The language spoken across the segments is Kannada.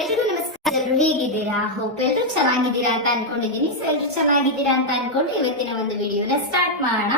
ಎಲ್ರಿಗೂ ನಮಸ್ಕಾರ. ಎಲ್ಲರೂ ಹೇಗಿದ್ದೀರಾ? ಹೋಪ್ ಎಲ್ಲರೂ ಚೆನ್ನಾಗಿದ್ದೀರಾ ಅಂತ ಅನ್ಕೊಂಡಿದ್ದೀನಿ. ಸೊ ಎಲ್ಲರೂ ಚೆನ್ನಾಗಿದ್ದೀರಾ ಅಂತ ಅನ್ಕೊಂಡು ಇವತ್ತಿನ ಒಂದು ವಿಡಿಯೋನ ಸ್ಟಾರ್ಟ್ ಮಾಡೋಣ.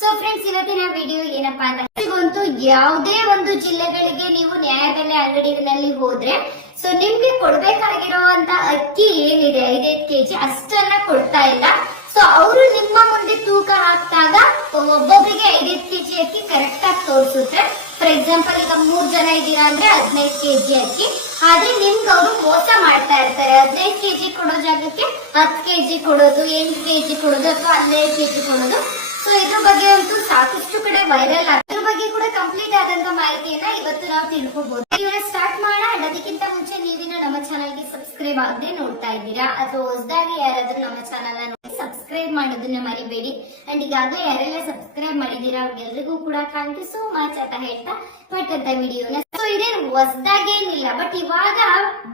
ಸೊ ಫ್ರೆಂಡ್ಸ್, ಇವತ್ತಿನ ವಿಡಿಯೋ ಏನಪ್ಪಾ ಅಂತ ಹೇಳಿಗಂತೂ ಯಾವುದೇ ಒಂದು ಜಿಲ್ಲೆಗಳಿಗೆ ನೀವು ನ್ಯಾಯಬೆಲೆ ಅಂಗಡಿಗಳಲ್ಲಿ ಹೋದ್ರೆ ಸೊ ನಿಮ್ಗೆ ಕೊಡ್ಬೇಕಾಗಿರುವಂತ ಅಕ್ಕಿ ಏನಿದೆ 5 ಕೆಜಿ ಅಷ್ಟನ್ನ ಕೊಡ್ತಾ ಇಲ್ಲ. ಸೊ ಅವರು ನಿಮ್ಮ ಮುಂದೆ ತೂಕ ಹಾಕಿದಾಗ ಒಬ್ಬೊಬ್ಬರಿಗೆ 5 ಕೆಜಿ ಅಕ್ಕಿ ಕರೆಕ್ಟ್ ಆಗಿ ತೋರಿಸುತ್ತೆ. ಫಾರ್ ಎಕ್ಸಾಂಪಲ್, ಈಗ 3 ಜನ ಇದ್ದೀರಾ ಅಂದ್ರೆ 15 ಕೆಜಿ ಅಕ್ಕಿ. ಆದ್ರೆ ನಿಮ್ಗೆ ಅವರು ಮೋಸ ಮಾಡ್ತಾ ಇರ್ತಾರೆ. 15 ಕೆಜಿ ಕೊಡೋ ಜಾಗಕ್ಕೆ 10 ಕೆಜಿ ಕೊಡೋದು, 8 ಕೆಜಿ ಕೊಡೋದು ಅಥವಾ 15 ಕೆಜಿ ಕೊಡೋದು. ಸೊ ಇದ್ರ ಬಗ್ಗೆ ಅಂತೂ ಸಾಕಷ್ಟು ಕಡೆ ವೈರಲ್ ಅದ್ರ ಬಗ್ಗೆ ಕೂಡ ಕಂಪ್ಲೀಟ್ ಆದಂತ ಮಾಹಿತಿಯನ್ನ ಇವತ್ತು ನಾವು ತಿಳ್ಕೊಬಹುದು. ಇವನ್ನ ಸ್ಟಾರ್ಟ್ ಮಾಡೋಣ. ಅದಕ್ಕಿಂತ ಮುಂಚೆ ನೀವಿನ ನಮ್ಮ ಚಾನಲ್ಗೆ ಸಬ್ಸ್ಕ್ರೈಬ್ ಆಗದೆ ನೋಡ್ತಾ ಇದ್ದೀರಾ ಅಥವಾ ಹೊಸದಾಗಿ ಯಾರಾದ್ರೂ ನಮ್ಮ ಚಾನಲ್ ನೋಡಿ ಸಬ್ಸ್ಕ್ರೈಬ್ ಮಾಡೋದನ್ನ ಮರಿಬೇಡಿ. ಅಂಡ್ ಈಗಾಗಲೇ ಯಾರೆಲ್ಲ ಸಬ್ಸ್ಕ್ರೈಬ್ ಮಾಡಿದೀರಾ ಅವ್ರಿಗೆಲ್ರಿಗೂ ಕೂಡ ಥ್ಯಾಂಕ್ ಯು ಸೋ ಮಚ್ ಅಂತ ಹೇಳ್ತಾ ಪಟ್ಟಂತ ವಿಡಿಯೋನ. ಸೊ ಇದೇನು ಹೊಸದಾಗಿ ಏನಿಲ್ಲ, ಬಟ್ ಇವಾಗ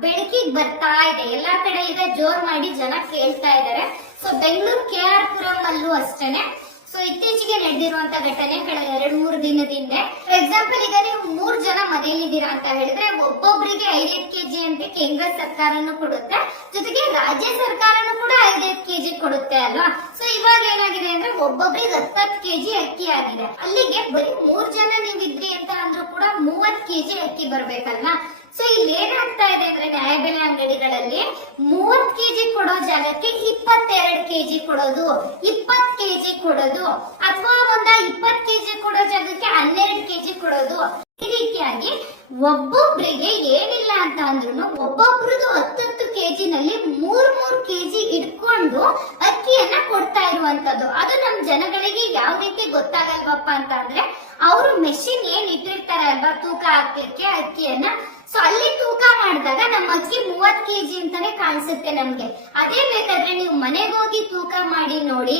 ಬೆಳಕಿಗೆ ಬರ್ತಾ ಇದೆ. ಎಲ್ಲಾ ಕಡೆ ಈಗ ಜೋರ್ ಮಾಡಿ ಜನ ಕೇಳ್ತಾ ಇದಾರೆ. ಸೊ ಬೆಂಗಳೂರು KR ಪುರಂ ಅಲ್ಲೂ ಅಷ್ಟೇನೆ. ಸೊ ಇತ್ತೀಚೆಗೆ ನಡೆದಿರುವಂತ ಘಟನೆ ಕಳೆದ 2-3 ದಿನದಿಂದ. ಫಾರ್ ಎಕ್ಸಾಂಪಲ್, ಈಗ ನೀವು 3 ಜನ ಮನೆಯಲ್ಲಿದ್ದೀರಾ ಅಂತ ಹೇಳಿದ್ರೆ ಒಬ್ಬೊಬ್ಬರಿಗೆ 5 ಕೆಜಿ ಅಂತ ಕೇಂದ್ರ ಸರ್ಕಾರನು ಕೊಡುತ್ತೆ, ಜೊತೆಗೆ ರಾಜ್ಯ ಸರ್ಕಾರನು ಕೂಡ 5 ಕೆಜಿ ಕೊಡುತ್ತೆ ಅಲ್ವಾ. ಸೊ ಇವಾಗ ಏನಾಗಿದೆ ಅಂದ್ರೆ ಒಬ್ಬೊಬ್ಬರಿಗೆ 10 ಕೆಜಿ ಅಕ್ಕಿ ಆಗಿದೆ. ಅಲ್ಲಿಗೆ ಬರೀ 3 ಜನ ನೀವಿದ್ರಿ ಅಂತ ಅಂದ್ರೂ ಕೂಡ 30 ಕೆಜಿ ಅಕ್ಕಿ ಬರ್ಬೇಕಲ್ವಾ. ಸೊ ಇಲ್ಲಿ ಏನಾಗ್ತಾ ಇದೆ ಅಂದ್ರೆ ನ್ಯಾಯಬೆಲೆ ಅಂಗಡಿಗಳಲ್ಲಿ 30 ಕೆಜಿ ಕೊಡೋ ಜಾಗಕ್ಕೆ 22 ಕೆಜಿ ಕೊಡೋದು, 20 ಕೆಜಿ ಕೊಡೋದು, ಅಥವಾ 20 ಕೆಜಿ ಕೊಡೋ ಜಾಗಕ್ಕೆ 12 ಕೆಜಿ ಕೊಡೋದು. ಈ ರೀತಿಯಾಗಿ ಒಬ್ಬೊಬ್ರಿಗೆ ಏನಿಲ್ಲ ಅಂತ ಅಂದ್ರೂ ಒಬ್ಬೊಬ್ರದ್ದು 10 ಕೆಜಿನಲ್ಲಿ 3 ಕೆಜಿ ಇಟ್ಕೊಂಡು ಅಕ್ಕಿಯನ್ನ ಕೊಡ್ತಾ ಇರುವಂತದ್ದು. ಅದು ನಮ್ ಜನಗಳಿಗೆ ಯಾವ ರೀತಿ ಗೊತ್ತಾಗಲ್ವಪ್ಪ ಅಂತ ಅಂದ್ರೆ, ಅವರು ಮೆಷಿನ್ ಏನ್ ಇಟ್ಟಿರ್ತಾರೆ ಅಲ್ವಾ ತೂಕ ಹಾಕ್ಲಿಕ್ಕೆ ಅಕ್ಕಿಯನ್ನ, ಸೊ ಅಲ್ಲಿ ತೂಕ ಮಾಡಿದಾಗ ನಮ್ಮ ಅಕ್ಕಿ 30 ಕೆಜಿ ಅಂತಾನೆ ಕಾಣಿಸುತ್ತೆ ನಮ್ಗೆ. ಅದೇ ಬೇಕಾದ್ರೆ ನೀವು ಮನೆಗೆ ಹೋಗಿ ತೂಕ ಮಾಡಿ ನೋಡಿ,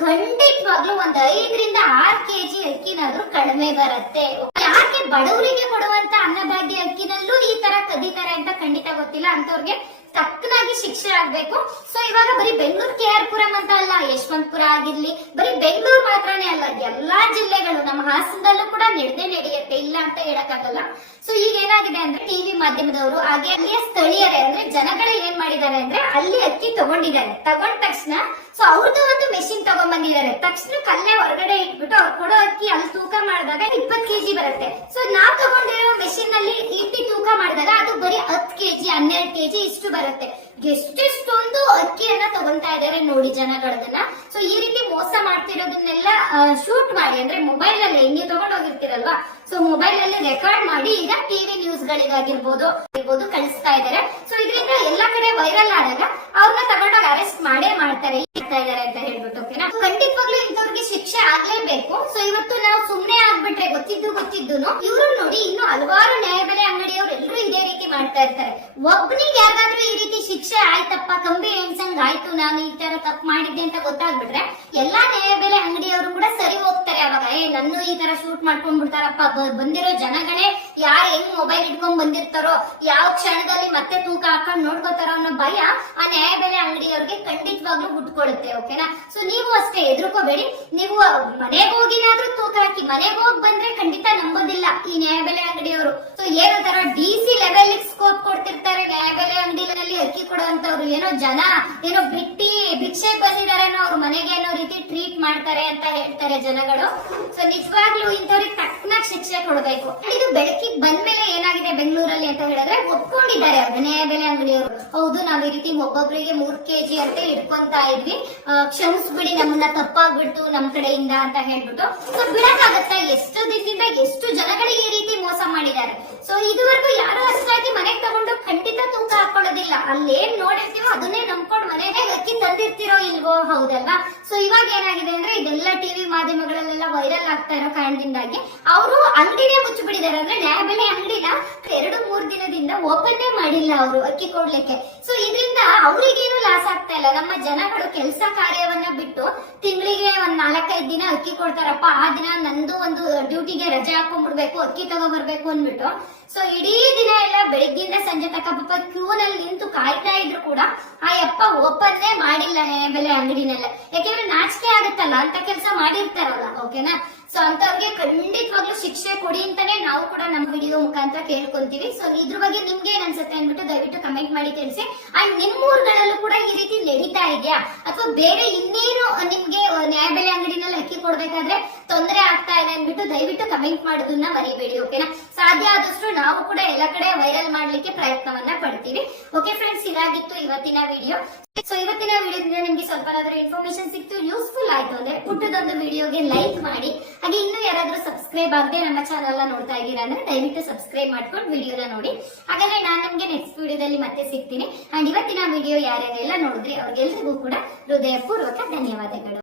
ಖಂಡಿತವಾಗ್ಲೂ 5ರಿಂದ 6 ಕೆಜಿ ಅಕ್ಕಿನಾದ್ರೂ ಕಡಿಮೆ ಬರುತ್ತೆ. ಯಾಕೆ ಬಡವರಿಗೆ ಕೊಡುವಂತ ಅನ್ನಭಾಗ್ಯ ಅಕ್ಕಿನಲ್ಲೂ ಈ ತರ ಕದೀತಾರೆ ಅಂತ ಖಂಡಿತ ಗೊತ್ತಿಲ್ಲ. ಅಂತವ್ರಿಗೆ ತಕ್ಕನಾಗಿ ಶಿಕ್ಷೆ ಆಗ್ಬೇಕು. ಸೊ ಇವಾಗ ಬರೀ ಬೆಂಗಳೂರು KR ಪುರಂ ಅಂತ ಅಲ್ಲ, ಯಶವಂತಪುರ ಆಗಿರ್ಲಿ, ಬರೀ ಬೆಂಗಳೂರು ಮಾತ್ರನೇ ಅಲ್ಲ, ಎಲ್ಲಾ ಜಿಲ್ಲೆಗಳು, ನಮ್ಮ ಹಾಸನದಲ್ಲೂ ಕೂಡ ನಡೆಯುತ್ತೆ, ಇಲ್ಲ ಅಂತ ಹೇಳಕ್ಕಾಗಲ್ಲ. ಸೊ ಈಗ ಏನಾಗಿದೆ ಅಂದ್ರೆ ಟಿವಿ ಮಾಧ್ಯಮದವರು ಹಾಗೆ ಅಲ್ಲಿಯ ಸ್ಥಳೀಯರೇ ಅಂದ್ರೆ ಜನಗಳೇ ಏನ್ ಮಾಡಿದ್ದಾರೆ ಅಂದ್ರೆ ಅಲ್ಲಿ ಅಕ್ಕಿ ತಗೊಂಡಿದ್ದಾರೆ. ತಗೊಂಡ ತಕ್ಷಣ ಸೊ ಅವ್ರದ್ದು ಒಂದು ಮೆಷಿನ್ ತಗೊಂಡ್ ಬಂದಿದ್ದಾರೆ. ತಕ್ಷಣ ಕಲ್ಲೇ ಹೊರಗಡೆ ಇಟ್ಬಿಟ್ಟು ಅವ್ರು ಕೊಡೋ ಅಕ್ಕಿ ಅಲ್ಲಿ ತೂಕ ಮಾಡಿದಾಗ 20 ಕೆಜಿ ಬರುತ್ತೆ. ಸೊ ನಾವ್ ತಗೊಂಡಿರೋ ಮೆಷಿನ್ ನಲ್ಲಿ ಇಟ್ಟಿ ತೂಕ ಮಾಡಿದಾಗ ಅದು ಬರೀ 10 ಕೆಜಿ 12 ಕೆಜಿ ಇಷ್ಟು ಬರುತ್ತೆ. ಎಷ್ಟೆಷ್ಟೊಂದು ಅಕ್ಕಿಯನ್ನ ತಗೊಂತಾ ಇದಾರೆ ನೋಡಿ ಜನಗಳದನ್ನ. ಸೊ ಈ ರೀತಿ ಮೋಸ ಮಾಡ್ತಿರೋದನ್ನೆಲ್ಲ ಶೂಟ್ ಮಾಡಿ, ಅಂದ್ರೆ ಮೊಬೈಲ್ ಅಲ್ಲಿ ನೀವು ತಗೊಂಡ್ ಹೋಗಿರ್ತೀರಲ್ವಾ, ಸೊ ಮೊಬೈಲ್ ಅಲ್ಲಿ ರೆಕಾರ್ಡ್ ಮಾಡಿ ಈಗ ಟಿವಿ ನ್ಯೂಸ್ ಗಳಿಗಾಗಿರ್ಬೋದು ಕಳಿಸ್ತಾ ಇದಾರೆ. ಸೊ ಇದರಿಂದ ಎಲ್ಲಾ ಕಡೆ ವೈರಲ್ ಆದಾಗ ಅವ್ರನ್ನ ತಗೊಂಡೋಗಿ ಅರೆಸ್ಟ್ ಮಾಡೇ ಮಾಡ್ತಾರೆ ಇದ್ದಾರೆ ಅಂತ ಹೇಳ್ಬಿಟ್ಟು. ಓಕೆನಾ, ಖಂಡಿತವಾಗ್ಲೂ ಇಂಥವ್ರಿಗೆ ಶಿಕ್ಷೆ ಆಗ್ಲೇಬೇಕು. ಸೊ ಇವತ್ತು ನಾವು ಸುಮ್ನೆ ಆಗ್ಬಿಟ್ರೆ ಗೊತ್ತಿದ್ದು ಇವ್ರು ನೋಡಿ ಇನ್ನು ಹಲವಾರು ನ್ಯಾಯಬೆಲೆ ಅಂಗಡಿಯವ್ರು ಎಲ್ಲರೂ ಇದೇ ರೀತಿ ಮಾಡ್ತಾ ಇರ್ತಾರೆ. ಒಬ್ಬನಿಗೆ ಯಾರಿಗಾದ್ರೂ ಈ ರೀತಿ ಶಿಕ್ಷೆ ಆಯ್ತಪ್ಪ, ಕಂಬಿ ಎಣ್ಸಂಗ್ ಆಯ್ತು, ನಾನು ಈ ತರ ತಪ್ಪು ಮಾಡಿದ್ದೆ ಅಂತ ಗೊತ್ತಾಗ್ಬಿಟ್ರೆ ಎಲ್ಲಾ ನ್ಯಾಯಬೆಲೆ ಅಂಗಡಿಯವರು ಕೂಡ ಸರಿ ಹೋಗ್ತಾರೆ. ಅವಾಗ ನನ್ನ ಈ ತರ ಶೂಟ್ ಮಾಡ್ಕೊಂಡ್ ಬಿಡ್ತಾರಪ್ಪ, ಬಂದಿರೋ ಜನಗಳೇ ಯಾರು ಹೆಂಗ್ ಮೊಬೈಲ್ ಇಟ್ಕೊಂಡ್ ಬಂದಿರ್ತಾರೋ, ಯಾವ ಕ್ಷಣದಲ್ಲಿ ಮತ್ತೆ ತೂಕ ಹಾಕೊಂಡ್ ನೋಡ್ಕೋತಾರೋ ಅನ್ನೋ ಭಯ ಆ ನ್ಯಾಯಬೆಲೆ ಅಂಗಡಿಯವ್ರಿಗೆ ಖಂಡಿತವಾಗ್ಲೂ ಹುಟ್ಕೊಳುತ್ತೆ. ಓಕೆನಾ, ಸೊ ನೀವು ಅಷ್ಟೇ ಹೆದರ್ಕೋಬೇಡಿ. ನೀವು ಮನೆಗೆ ಹೋಗಿನಾದ್ರೂ ತೂಕ ಹಾಕಿ ಮನೆಗೆ ಹೋಗಿ ಬಂದ್ರೆ ಖಂಡಿತ ನಂಬೋದಿಲ್ಲ ಈ ನ್ಯಾಯಬೆಲೆ ಅಂಗಡಿಯವರು. ಸೊ ಏನೋ ತರ DC ಲೆವೆಲ್ ಸ್ಕೋಪ್ ಕೊಡ್ತಿರ್ತಾರೆ ನ್ಯಾಯಬೆಲೆ ಅಂಗಡಿಯಲ್ಲಿ ಅಕ್ಕಿ ಕೊಡುವಂತವ್ರು. ಏನೋ ಜನ ಏನೋ ಭಿಕ್ಷೆ ಬಂದಿದಾರೇನೋ ಅವ್ರ ಮನೆಗೆ ಏನೋ ರೀತಿ ಟ್ರೀಟ್ ಮಾಡ್ತಾರೆ ಅಂತ ಹೇಳ್ತಾರೆ ಜನಗಳು. ಸೊ ನಿಜವಾಗ್ಲೂ ಇಂಥವ್ರಿಗೆ ತಕ್ಕನಾಗಿ ಶಿಕ್ಷೆ ಕೊಡಬೇಕು. ಇದು ಬೆಳಕಿಗೆ ಬಂದ್ಮೇಲೆ ಏನಾಗಿದೆ ಬೆಂಗಳೂರಲ್ಲಿ ಅಂತ ಹೇಳಿದ್ರೆ ಒಪ್ಕೊಂಡಿದ್ದಾರೆ ಅವ್ರು ನ್ಯಾಯಬೆಲೆ ಅಂಗಡಿಯವರು. ಹೌದು, ನಾವ್ ಈ ರೀತಿ ಒಬ್ಬೊಬ್ಬರಿಗೆ 3 ಕೆಜಿ ಅಂತ ಇಟ್ಕೊಂತಾ ಇದ್ವಿ, ಕ್ಷಮಿಸ್ಬಿಡಿ, ನಮ್ಮನ್ನ ತಪ್ಪಾಗ್ಬಿಟ್ಟು ನಮ್ ಕಡೆಯಿಂದ ಅಂತ ಹೇಳ್ಬಿಟ್ಟು. ಸೊ ಬಿಡಕ್ಕಾಗತ್ತಾ? ಎಷ್ಟು ದಿನದಿಂದ ಎಷ್ಟು ಜನಗಳಿಗೆ ಈ ರೀತಿ ಮೋಸ ಮಾಡಿದ್ದಾರೆ. ಸೊ ಇದುವರೆಗೂ ಯಾರು ಅಷ್ಟಾಗಿ ಮನೆಗೆ ತಗೊಂಡು ಖಂಡಿತ ತೂಕ ಹಾಕೊಳ್ಳೋದಿಲ್ಲ. ಅಲ್ಲೇನ್ ನೋಡಿರ್ತೀವೋ ಅದನ್ನೇ ನಂಬ್ಕೊಂಡು ಮನೆಗೆ ಅಕ್ಕಿ ತಂದಿರ್ತಿರೋ ಇಲ್ವೋ, ಹೌದಲ್ವಾ. ಸೊ ಇವಾಗ ಏನಾಗಿದೆ ಅಂದ್ರೆ ಇದೆಲ್ಲ ಟಿವಿ ಮಾಧ್ಯಮಗಳಲ್ಲೆಲ್ಲ ವೈರಲ್ ಆಗ್ತಾ ಇರೋ ಕಾರಣದಿಂದಾಗಿ ಅವರು ಅಂಗಡಿನೇ ಮುಚ್ಚಿಬಿಟ್ಟಿದ್ದಾರೆ. ಅಂದ್ರೆ ನ್ಯಾಯಬೆಲೆ ಅಂಗಡಿನ 2-3 ದಿನದಿಂದ ಓಪನ್ನೇ ಮಾಡಿಲ್ಲ ಅವರು ಅಕ್ಕಿ ಕೊಡ್ಲಿಕ್ಕೆ. ಸೊ ಇದರಿಂದ ಅವ್ರಿಗೇನು ಲಾಸ್ ಆಗ್ತಾ ಇಲ್ಲ. ನಮ್ಮ ಜನಗಳು ಕೆಲಸ ಕಾರ್ಯವನ್ನ ಬಿಟ್ಟು ತಿಂಗಳಿಗೆ 4-5 ದಿನ ಅಕ್ಕಿ ಕೊಡ್ತಾರಪ್ಪ, ಆ ದಿನ ನಂದು ಒಂದು ಡ್ಯೂಟಿಗೆ ರಜೆ ಹಾಕೊಂಡ್ಬಿಡ್ಬೇಕು, ಅಕ್ಕಿ ತಗೋ ಬರ್ಬೇಕು ಅಂದ್ಬಿಟ್ಟು ಸೊ ಇಡೀ ದಿನ ಎಲ್ಲ ಬೆಳಿಗ್ಗೆಯಿಂದ ಸಂಜೆ ತನಕ ಪಾಪ ಕ್ಯೂನಲ್ಲಿ ನಿಂತು ಕಾಯ್ತಾ ಇದ್ರು ಕೂಡ ಆ ಯಪ್ಪ ಓಪನ್ನೇ ಮಾಡಿಲ್ಲ ನ್ಯಾಯಬೆಲೆ ಅಂಗಡಿನೆಲ್ಲ. ಯಾಕೆಂದ್ರೆ ನಾಚಿಕೆ ಆಗುತ್ತಲ್ಲ ಅಂತ ಕೆಲಸ ಮಾಡಿರ್ತಾರಲ್ಲ. ಓಕೆನಾ, ಸೊ ಅಂತವ್ರಿಗೆ ಖಂಡಿತವಾಗ್ಲೂ ಶಿಕ್ಷೆ ಕೊಡಿ ಅಂತಾನೆ ನಾವು ಕೂಡ ನಮ್ಮ ವಿಡಿಯೋ ಮುಖಾಂತರ ಕೇಳ್ಕೊಂತೀವಿ. ಸೊ ಇದ್ರ ಬಗ್ಗೆ ನಿಮ್ಗೆ ಏನ್ ಅನ್ಸುತ್ತೆ ಅಂದ್ಬಿಟ್ಟು ದಯವಿಟ್ಟು ಕಮೆಂಟ್ ಮಾಡಿ ತಿಳಿಸಿ. ಅಂಡ್ ನಿಮ್ಮ ಊರುಗಳಲ್ಲೂ ಕೂಡ ಈ ರೀತಿ ನಡೀತಾ ಇದೆಯಾ ಅಥವಾ ಬೇರೆ ಇನ್ನೇನು ನಿಮ್ಗೆ ನ್ಯಾಯಬೆಲೆ ಅಂಗಡಿನಲ್ಲಿ ಅಕ್ಕಿ ಕೊಡ್ಬೇಕಾದ್ರೆ ತೊಂದರೆ ಆಗ್ತಾ ಇದೆ ಅಂದ್ಬಿಟ್ಟು ದಯವಿಟ್ಟು ಕಮೆಂಟ್ ಮಾಡೋದನ್ನ ಮರಿಬೇಡಿ. ಓಕೆನಾ? ಸಾಧ್ಯ ಆದಷ್ಟು ನಾವು ಕೂಡ ಎಲ್ಲ ಕಡೆ ವೈರಲ್ ಮಾಡ್ಲಿಕ್ಕೆ ಪ್ರಯತ್ನವನ್ನ ಪಡ್ತೀವಿ. ಓಕೆ ಫ್ರೆಂಡ್ಸ್, ಇದಾಗಿತ್ತು ಇವತ್ತಿನ ವಿಡಿಯೋ. ಸೊ ಇವತ್ತಿನ ವಿಡಿಯೋದಿಂದ ನಿಮ್ಗೆ ಸ್ವಲ್ಪ ಇನ್ಫಾರ್ಮೇಶನ್ ಸಿಕ್ತು, ಯೂಸ್ಫುಲ್ ಆಯ್ತು ಅಂದ್ರೆ ಪುಟ್ಟದೊಂದು ವಿಡಿಯೋಗೆ ಲೈಕ್ ಮಾಡಿ. ಹಾಗೆ ಇನ್ನೂ ಯಾರಾದ್ರೂ ಸಬ್ಸ್ಕ್ರೈಬ್ ಆಗದೆ ನಮ್ಮ ಚಾನಲ್ ನೋಡ್ತಾ ಇದ್ದೀರಾ ಅಂದ್ರೆ ದಯವಿಟ್ಟು ಸಬ್ಸ್ಕ್ರೈಬ್ ಮಾಡ್ಕೊಂಡು ವಿಡಿಯೋನ ನೋಡಿ. ಹಾಗಾದ್ರೆ ನಾನು ನಿಮ್ಗೆ ನೆಕ್ಸ್ಟ್ ವಿಡಿಯೋದಲ್ಲಿ ಮತ್ತೆ ಸಿಗ್ತೀನಿ. ಅಂಡ್ ಇವತ್ತಿನ ವಿಡಿಯೋ ಯಾರ್ಯಾರೆಲ್ಲ ನೋಡಿದ್ರಿ ಅವ್ರಿಗೆಲ್ರಿಗೂ ಕೂಡ ಹೃದಯಪೂರ್ವಕ ಧನ್ಯವಾದಗಳು.